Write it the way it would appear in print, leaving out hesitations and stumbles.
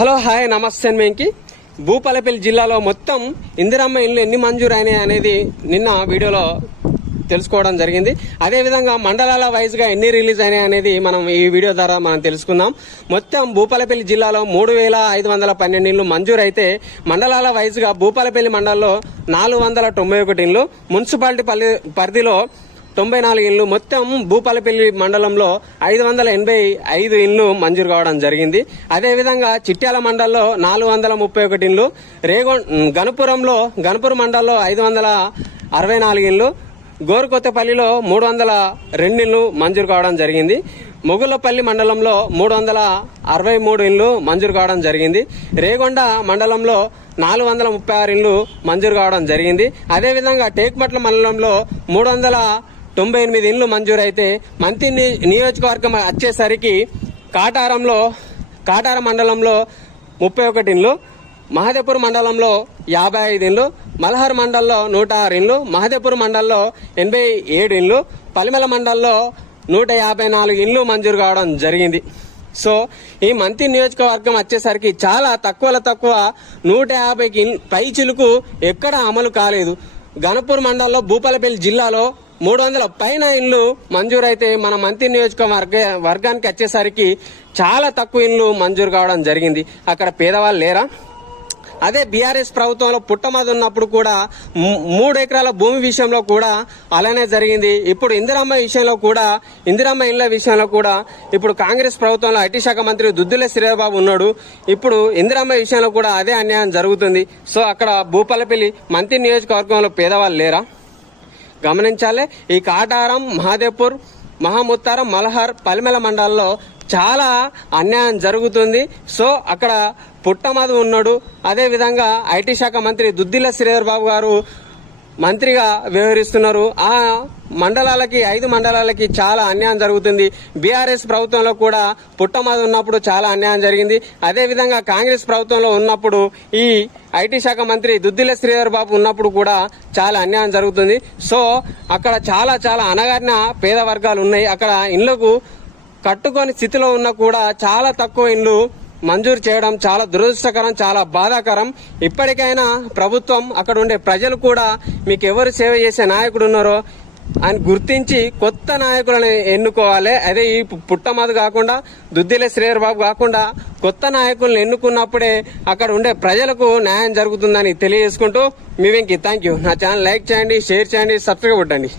Hello hi నమస్తే వెంకి. భూపాలపల్లి జిల్లాలో మొత్తం ఇందిరమ్మ ఇల్లు ఎన్ని మంజూరు అయినాయి అనేది నిన్న వీడియోలో తెలుసుకోవడం జరిగింది. అదేవిధంగా మండలాల వైజ్ గా ఎన్ని రిలీజ్ అయినాయి అనేది మనం ఈ వీడియో ద్వారా మనం తెలుసుకుందాం. మొత్తం భూపాలపల్లి జిల్లాలో 3,512 ఇళ్లు మంజూరు అయితే మండలాల వైజ్ గా భూపాలపల్లి మండలంలో 491 ఇళ్లు, మున్సిపాలిటీ పరిధిలో 94 ఇళ్లు, మొత్తం భూపాలపల్లి మండలంలో 585 ఇళ్లు మంజూరు కావడం జరిగింది. అదేవిధంగా చిట్యాల మండలంలో 431 ఇళ్లు, గణపురం మండలంలో 564 ఇళ్లు, గోరుకొత్తపల్లిలో 302 ఇళ్లు మంజూరు కావడం జరిగింది. మొగుళ్లపల్లి మండలంలో 363 ఇళ్లు మంజూరు కావడం జరిగింది. రేగొండ మండలంలో 436 ఇళ్లు మంజూరు కావడం జరిగింది. అదేవిధంగా టేక్మట్ల మండలంలో 398 ఇళ్లు మంజూరు అయితే మంతి నియోజకవర్గం వచ్చేసరికి కాటార మండలంలో 31 ఇళ్లు, మహదేపూర్ మండలంలో 55 ఇళ్లు, మల్హార్ మండలంలో 106 ఇళ్లు, మహదేపూర్ మండలంలో 87 ఇళ్లు, పలిమెల మండలంలో 154 ఇళ్లు మంజూరు కావడం జరిగింది. సో ఈ మంతి నియోజకవర్గం వచ్చేసరికి చాలా తక్కువ 150 పై చిలుకు ఎక్కడ అమలు కాలేదు. గణపూర్ మండలంలో భూపాలపల్లి జిల్లాలో 300 పైన ఇళ్లు మంజూరైతే మన మంత్రి నియోజకవర్గానికి వచ్చేసరికి చాలా తక్కువ ఇళ్లు మంజూరు కావడం జరిగింది. అక్కడ పేదవాళ్ళు లేరా? అదే బీఆర్ఎస్ ప్రభుత్వంలో పుట్టమది ఉన్నప్పుడు కూడా 3 ఎకరాల భూమి విషయంలో కూడా అలానే జరిగింది. ఇప్పుడు ఇందిరమ్మ ఇళ్ల విషయంలో కూడా ఇప్పుడు కాంగ్రెస్ ప్రభుత్వంలో ఐటీ శాఖ మంత్రి దుద్దిల శ్రీధర్బాబు ఉన్నాడు. ఇప్పుడు ఇందిరమ్మ విషయంలో కూడా అదే అన్యాయం జరుగుతుంది. సో అక్కడ భూపాలపల్లి మంత్రి నియోజకవర్గంలో పేదవాళ్ళు లేరా? గమనించాలి. ఈ కాటారం, మహాదేపూర్, మహాముత్తారం, మల్హార్, పలిమెల మండలాల్లో చాలా అన్యాయం జరుగుతుంది. సో అక్కడ పుట్టమధు ఉన్నాడు. అదే విధంగా ఐటీ శాఖ మంత్రి దుద్దిల శ్రీధర్ బాబు గారు మంత్రిగా వ్యవహరిస్తున్నారు. ఆ మండలాలకి 5 మండలాలకి చాలా అన్యాయం జరుగుతుంది. బీఆర్ఎస్ ప్రభుత్వంలో కూడా పుట్టమధు ఉన్నప్పుడు చాలా అన్యాయం జరిగింది. అదే విధంగా కాంగ్రెస్ ప్రభుత్వంలో ఉన్నప్పుడు ఈ ఐటీ శాఖ మంత్రి దుద్దిల శ్రీధర్ బాబు ఉన్నప్పుడు కూడా చాలా అన్యాయం జరుగుతుంది. సో అక్కడ చాలా అణగారిన పేద వర్గాలు ఉన్నాయి. అక్కడ ఇళ్లకు కట్టుకొని స్థితిలో ఉన్న కూడా చాలా తక్కువ ఇళ్లు మంజూరు చేయడం చాలా దురదృష్టకరం, చాలా బాధాకరం. ఇప్పటికైనా ప్రభుత్వం, అక్కడ ఉండే ప్రజలు కూడా మీకు ఎవరు సేవ చేసే నాయకుడు ఉన్నారో అని గుర్తించి కొత్త నాయకులను ఎన్నుకోవాలి. అదే ఈ పుట్టమధు కాకుండా, దుద్దిల శ్రీధర్ బాబు కాకుండా కొత్త నాయకులను ఎన్నుకున్నప్పుడే అక్కడ ఉండే ప్రజలకు న్యాయం జరుగుతుందని తెలియజేసుకుంటూ మీ వెంకి థ్యాంక్ యూ. నా ఛానల్ లైక్ చేయండి, షేర్ చేయండి, సబ్స్క్రైబ్ కొట్టండి.